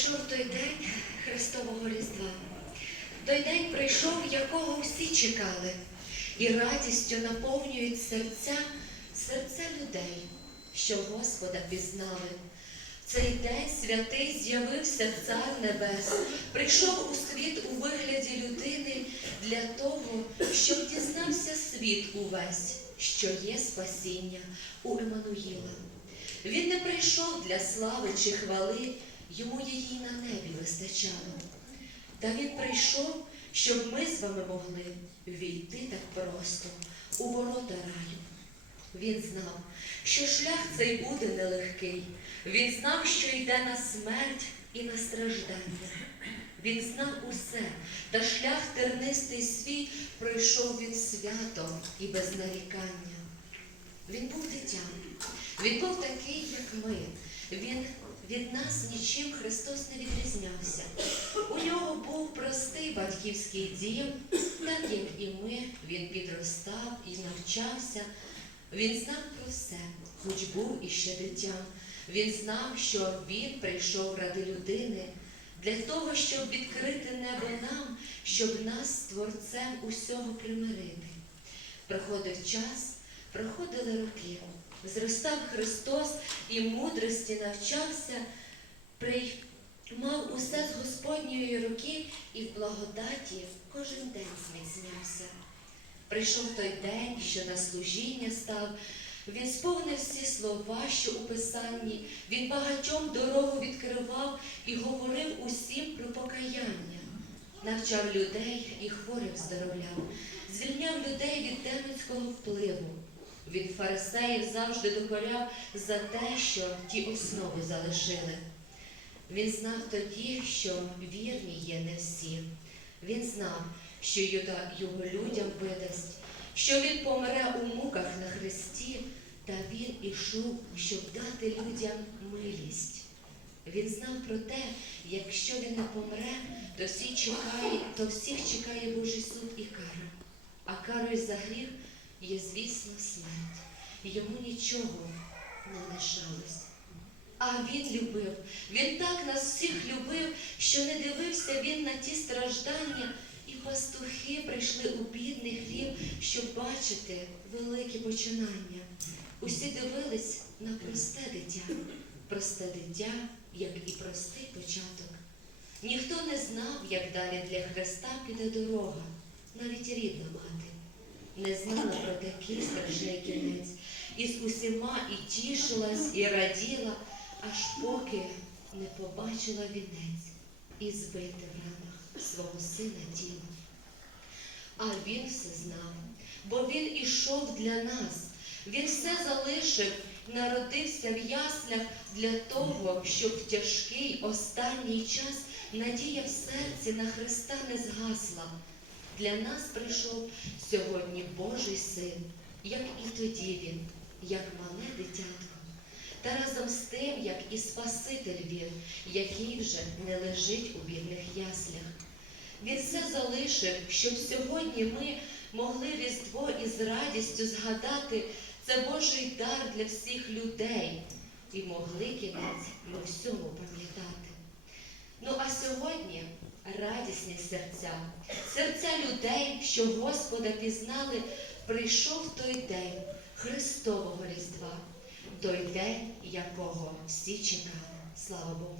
прийшов той день Христового Різдва. Той день прийшов, якого всі чекали, і радістю наповнюють серця, серця людей, що Господа пізнали. Цей день святий з'явився Цар Небес, прийшов у світ у вигляді людини для того, щоб дізнався світ увесь, що є спасіння у Еммануїла. Він не прийшов для слави чи хвали, йому її на небі вистачало. Та він прийшов, щоб ми з вами могли війти так просто у ворота раю. Він знав, що шлях цей буде нелегкий. Він знав, що йде на смерть і на страждання. Він знав усе, та шлях тернистий свій пройшов він свято і без нарікання. Він був дитям, він був такий, як ми. Він від нас нічим Христос не відрізнявся. У нього був простий батьківський дім, так як і ми, він підростав і навчався. Він знав про все, хоч був іще дитям. Він знав, що він прийшов ради людини, для того, щоб відкрити небо нам, щоб нас з Творцем усього примирити. Проходив час, проходили роки. Зростав Христос і мудрості навчався, приймав усе з Господньої руки і в благодаті кожен день зміцнявся. Прийшов той день, що на служіння став. Він сповнив всі слова, що у Писанні, він багатьом дорогу відкривав і говорив усім про покаяння, навчав людей і хворих здоровляв, звільняв людей від темницького впливу. Він фарисеїв завжди докоряв за те, що ті основи залишили. Він знав тоді, що вірні є не всі. Він знав, що Юда його людям видасть, що він помре у муках на хресті, та він ішов, щоб дати людям милість. Він знав про те, якщо він не помре, то, всі чекає, то всіх чекає Божий суд і кара. А карою за гріх є, звісно, смерть. Йому нічого не лишалось. А він любив, він так нас всіх любив, що не дивився він на ті страждання, і пастухи прийшли у бідний хліб, щоб бачити великі починання. Усі дивились на просте дитя, просте дитя, як і простий початок. Ніхто не знав, як далі для Христа піде дорога, навіть рідна мати. Не знала про такий страшний кінець, і з усіма і тішилась, і раділа, аж поки не побачила вінець і збите в ранах свого сина тіла. А він все знав, бо він ішов для нас. Він все залишив, народився в яслях для того, щоб в тяжкий останній час надія в серці на Христа не згасла. Для нас прийшов сьогодні Божий син, як і тоді він, як мале дитятко. Та разом з тим, як і Спаситель він, який вже не лежить у бідних яслях. Він все залишив, щоб сьогодні ми могли Різдво із радістю згадати це Божий дар для всіх людей і могли кінець ми всьому пам'ятати. Ну а сьогодні радісні серця, серця людей, що Господа пізнали, прийшов той день Христового Різдва, той день, якого всі чекали. Слава Богу!